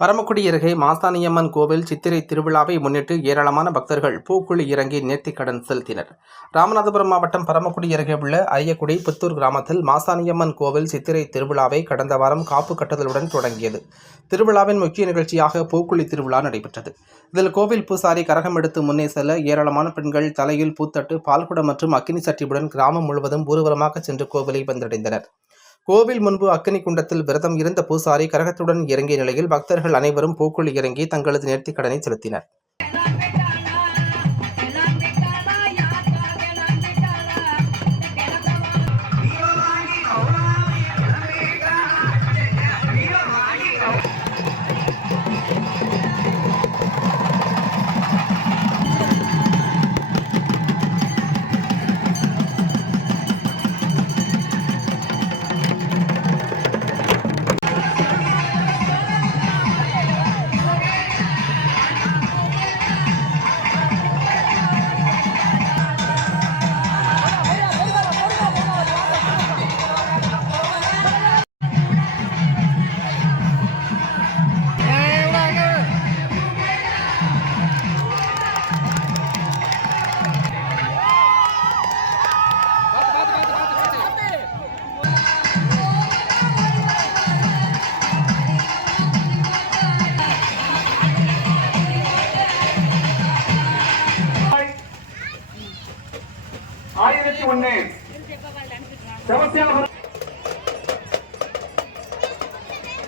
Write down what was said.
பரமக்குடி அருகே மாசாணியம்மன் கோவில் சித்திரை திருவிழாவை முன்னிட்டு ஏராளமான பக்தர்கள் பூக்குழி இறங்கி நேர்த்திக்கடன் செலுத்தினர். ராமநாதபுரம் மாவட்டம் பரமக்குடி அருகே உள்ள அரியக்குடி புத்தூர் கிராமத்தில் மாசாணியம்மன் கோவில் சித்திரை திருவிழாவை கடந்த வாரம் காப்பு கட்டுதலுடன் தொடங்கியது. திருவிழாவின் முக்கிய நிகழ்ச்சியாக பூக்குழி திருவிழா நடைபெற்றது. இதில் கோவில் பூசாரி கரகம் எடுத்து முன்னே செல்ல ஏராளமான பெண்கள் தலையில் பூத்தட்டு, பால்குடம் மற்றும் அக்கினி சட்டியுடன் கிராமம் முழுவதும் ஊர்வலமாக சென்று கோவிலை வந்தடைந்தனர். கோவில் முன்பு அக்கினி குண்டத்தில் விரதம் இருந்த பூசாரி கரகத்துடன் இறங்கிய நிலையில் பக்தர்கள் அனைவரும் பூக்குழி இறங்கி தங்களது நேர்த்திக்கடனை செலுத்தினர். ஆயிரத்தி ஒன்று